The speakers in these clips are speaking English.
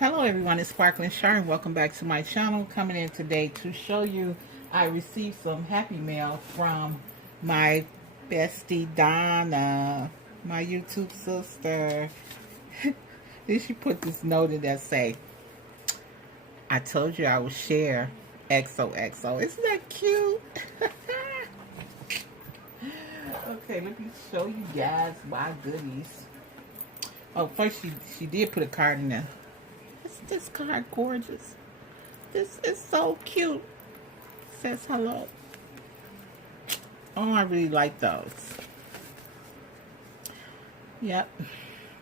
Hello everyone, it's Sparkling Char and welcome back to my channel. Coming in today to show you I received some happy mail from my bestie Donna, my YouTube sister. Then she put this note in that say, I told you I would share XOXO. Isn't that cute? Okay, let me show you guys my goodies. Oh, first she did put a card in there. Isn't this card gorgeous? This is so cute. It says hello. Oh, I really like those. Yep.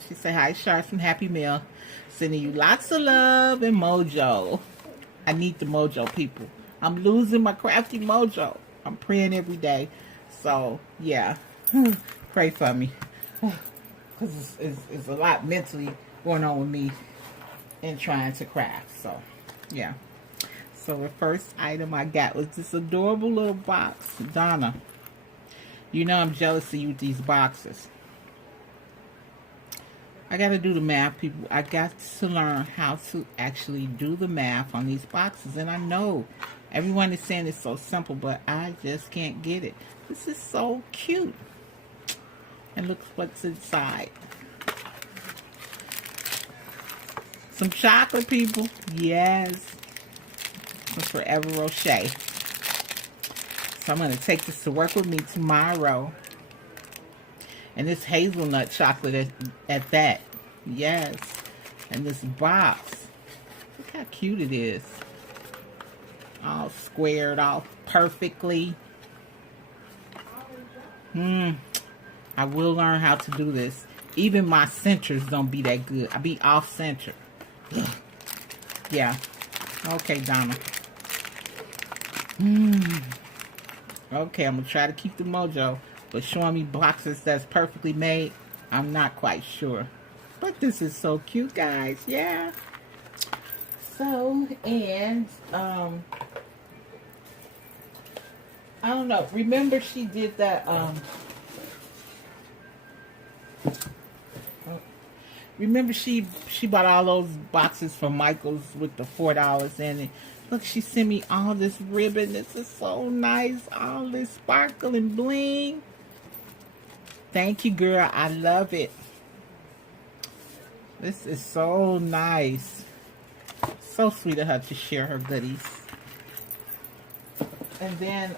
She said, hi, Char from Happy Mail. Sending you lots of love and mojo. I need the mojo, people. I'm losing my crafty mojo. I'm praying every day. So, yeah. Pray for me. Because it's a lot mentally going on with me and trying to craft. So yeah, so the first item I got was this adorable little box. Donna, you know I'm jealous of you with these boxes. I gotta do the math, people. I got to learn how to actually do the math on these boxes, and I know everyone is saying it's so simple, but I just can't get it. This is so cute. And look what's inside. Some chocolate, people. Yes. Some Forever Rocher. So I'm going to take this to work with me tomorrow. And this hazelnut chocolate at that. Yes. And this box. Look how cute it is. All squared off perfectly. I will learn how to do this. Even my centers don't be that good. I be off center. Yeah. Okay, Donna. Okay, I'm going to try to keep the mojo. But showing me boxes that's perfectly made, I'm not quite sure. But this is so cute, guys. Yeah. So, and, I don't know. Remember she did that, remember she bought all those boxes from Michael's with the $4 in it. Look, she sent me all this ribbon. This is so nice. All this sparkle and bling. Thank you, girl. I love it. This is so nice. So sweet of her to share her goodies. And then,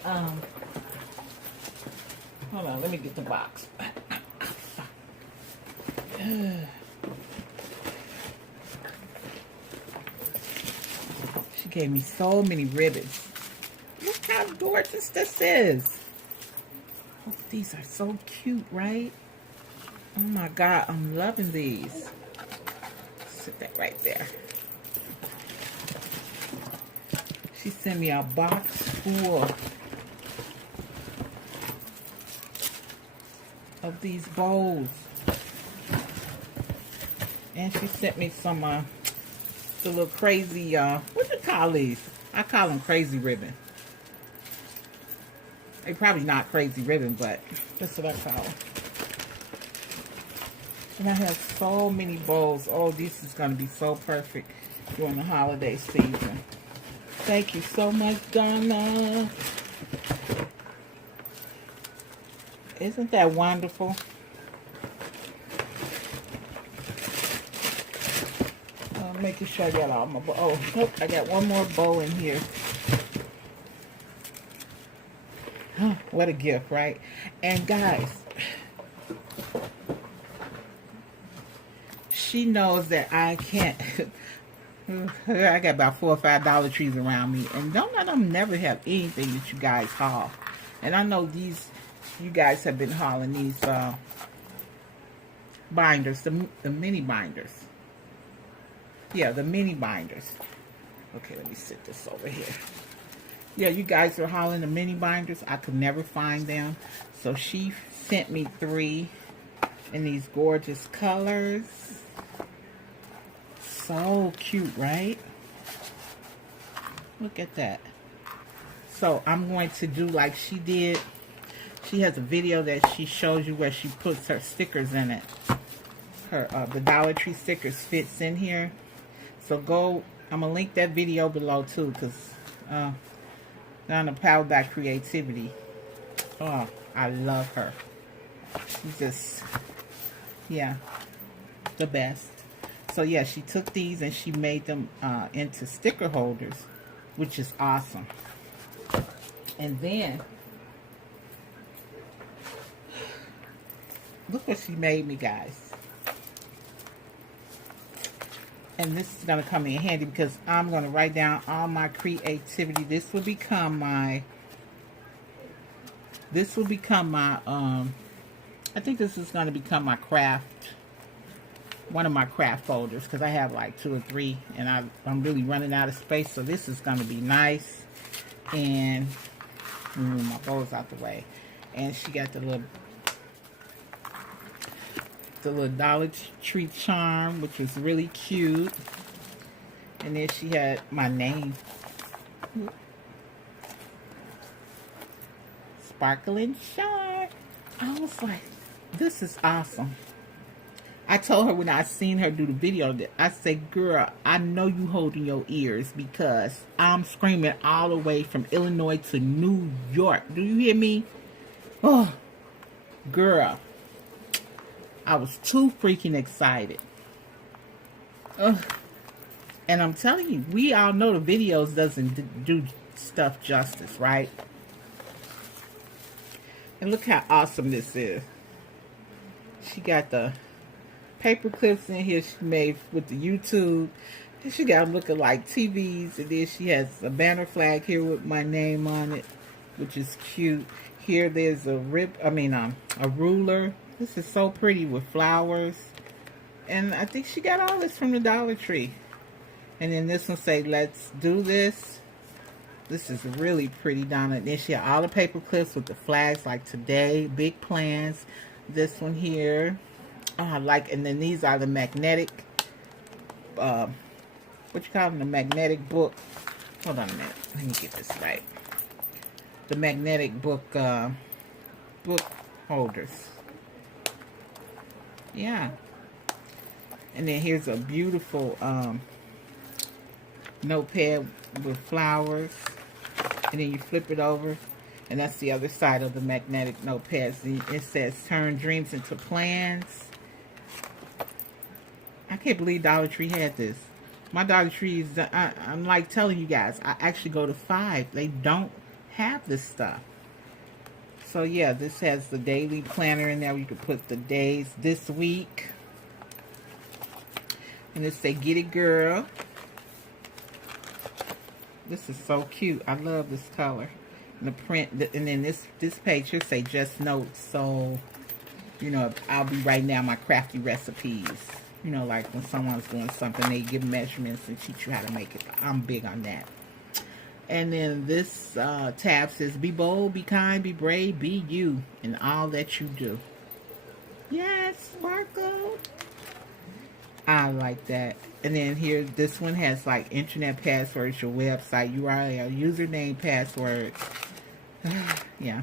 hold on, let me get the box. She gave me so many ribbons. Look how gorgeous this is. Oh, these are so cute, right? Oh my God, I'm loving these. Sit that right there. She sent me a box full of these bowls. And she sent me some, the little crazy, what do you call these? I call them crazy ribbon. They probably not crazy ribbon, but that's what I call them. And I have so many bowls. Oh, this is going to be so perfect during the holiday season. Thank you so much, Donna. Isn't that wonderful? Making sure I got all my bowl. Oh, nope, I got one more bowl in here. Oh, what a gift, right? And guys, she knows that I can't. I got about 4 or 5 Dollar Trees around me, and don't let them never have anything that you guys haul. And I know you guys have been hauling these binders, the mini binders. Yeah, the mini binders. Okay, let me sit this over here. Yeah, you guys are hauling the mini binders. I could never find them. So she sent me 3 in these gorgeous colors. So cute, right? Look at that. So I'm going to do like she did. She has a video that she shows you where she puts her stickers in it. Her the Dollar Tree stickers fits in here. So go, I'm going to link that video below too, because Donna Powered by Creativity. Oh, I love her. She's just, yeah, the best. So yeah, she took these and she made them into sticker holders, which is awesome. And then, look what she made me, guys. And this is going to come in handy because I'm going to write down all my creativity. This will become my, I think this is going to become my craft, one of my craft folders, because I have like 2 or 3 and I'm really running out of space. So this is going to be nice. And move my bowls out the way. And she got the little Dollar Tree charm, which was really cute. And then she had my name, Sparkle and Shine. I was like, this is awesome. I told her when I seen her do the video that I said, girl, I know you holding your ears because I'm screaming all the way from Illinois to New York. Do you hear me? Oh, girl. I was too freaking excited. Ugh. And I'm telling you, we all know the videos doesn't do stuff justice, right? And look how awesome this is. She got the paper clips in here she made with the YouTube. And she got them looking like TVs. And then she has a banner flag here with my name on it, which is cute. Here there's a ruler. This is so pretty with flowers. And I think she got all this from the Dollar Tree. And then this one say, let's do this. This is really pretty, Donna. And then she had all the paper clips with the flags like today, big plans. This one here. Oh, I like, and then these are the magnetic, what you call them? The magnetic book. Hold on a minute. Let me get this right. The magnetic book holders. Yeah. And then here's a beautiful notepad with flowers. And then you flip it over. And that's the other side of the magnetic notepad. It says, turn dreams into plans. I can't believe Dollar Tree had this. My Dollar Tree is, I'm like telling you guys, I actually go to 5. They don't have this stuff. So yeah, this has the daily planner in there. You can put the days this week. And it say, get it, girl. This is so cute. I love this color. And the print, and then this page here say, just notes. So, you know, I'll be writing down my crafty recipes. You know, like when someone's doing something, they give measurements and teach you how to make it. I'm big on that. And then this tab says, be bold, be kind, be brave, be you in all that you do. Yes, Sparkle. I like that. And then here, this one has like internet passwords, your website, URL, username, password. Yeah.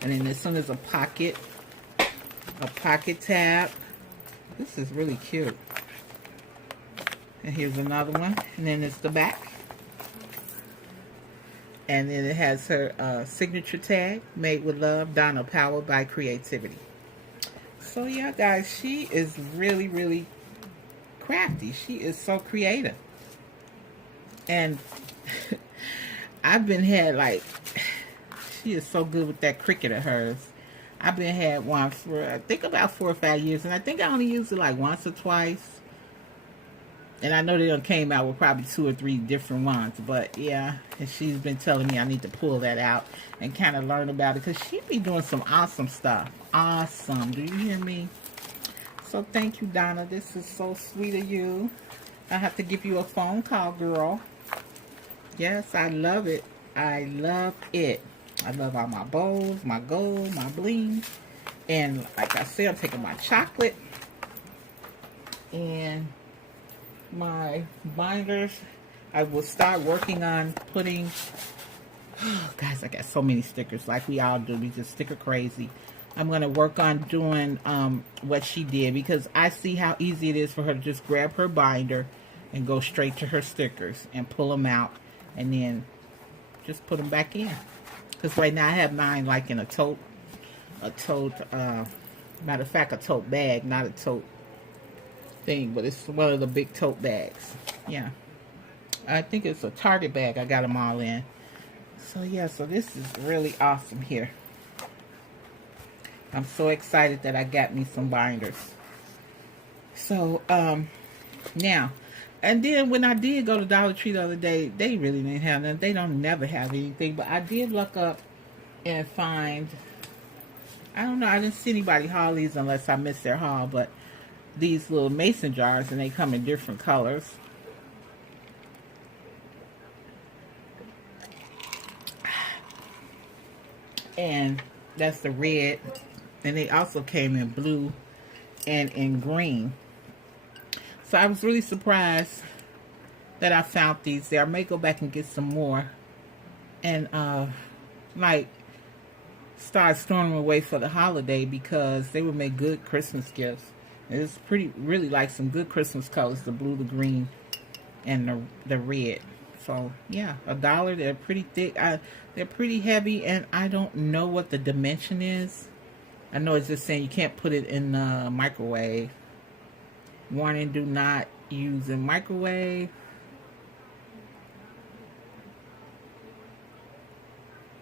And then this one is a pocket tab. This is really cute. And here's another one. And then it's the back. And then it has her signature tag, made with love, Donna, powered by creativity. So yeah, guys, she is really, really crafty. She is so creative. And I've been had like, she is so good with that Cricut of hers. I've been had one for I think about 4 or 5 years, and I think I only used it like once or twice. And I know they done came out with probably 2 or 3 different ones, but yeah. And she's been telling me I need to pull that out and kind of learn about it, because she be doing some awesome stuff. Awesome. Do you hear me? So thank you, Donna. This is so sweet of you. I have to give you a phone call, girl. Yes, I love it. I love it. I love all my bowls, my gold, my bling. And like I said, I'm taking my chocolate and my binders. I will start working on putting, oh, guys, I got so many stickers like we all do. We just sticker crazy. I'm going to work on doing what she did, because I see how easy it is for her to just grab her binder and go straight to her stickers and pull them out and then just put them back in. Because right now I have mine like in a tote, matter of fact, a tote bag, not a tote thing, but it's one of the big tote bags. Yeah. I think it's a Target bag I got them all in. So yeah, so this is really awesome here. I'm so excited that I got me some binders. So, now, and then when I did go to Dollar Tree the other day, they really didn't have nothing. They don't never have anything, but I did look up and find, I don't know, I didn't see anybody haul these unless I missed their haul, but these little mason jars, and they come in different colors. And that's the red. And they also came in blue and in green. So I was really surprised that I found these there. I may go back and get some more. And like start storing them away for the holiday, because they would make good Christmas gifts. It's really like some good Christmas colors, the blue, the green, and the red. So yeah, $1. They're pretty thick. They're pretty heavy, and I don't know what the dimension is. I know it's just saying you can't put it in the microwave. Warning, do not use in microwave.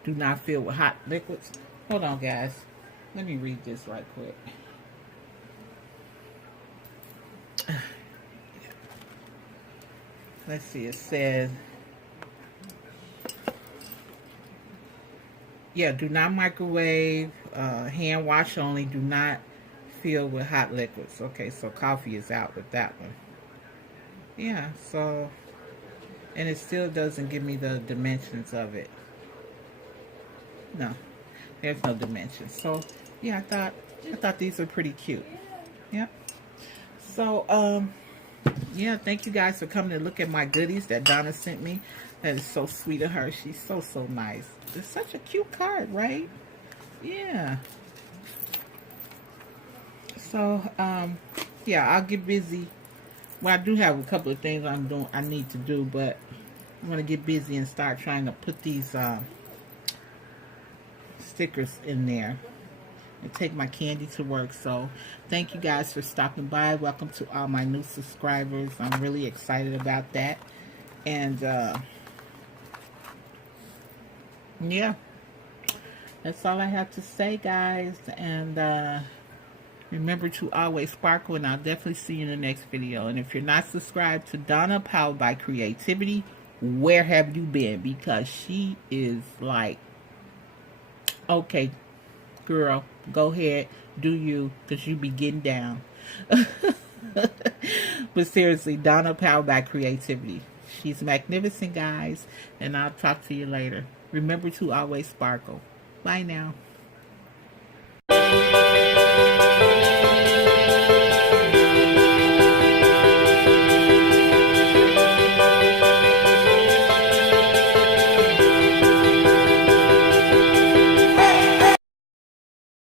Do not fill with hot liquids. Hold on, guys. Let me read this right quick. Let's see, it says, yeah, do not microwave, hand wash only, do not fill with hot liquids. Okay, so coffee is out with that one. Yeah, so, and it still doesn't give me the dimensions of it. No, there's no dimensions. So, yeah, I thought these were pretty cute. Yeah. So, yeah, thank you guys for coming to look at my goodies that Donna sent me. That is so sweet of her. She's so nice. It's such a cute card, right? Yeah. So, yeah, I'll get busy. Well, I do have a couple of things I need to do, but I'm going to get busy and start trying to put these stickers in there and take my candy to work. So thank you guys for stopping by. Welcome to all my new subscribers. I'm really excited about that. And yeah, that's all I have to say, guys. And remember to always sparkle, and I'll definitely see you in the next video. And if you're not subscribed to Donna Powered by Creativity, where have you been? Because she is like, okay, girl, go ahead, do you, because you be getting down. But seriously, Donna Powered by Creativity. She's magnificent, guys, and I'll talk to you later. Remember to always sparkle. Bye now.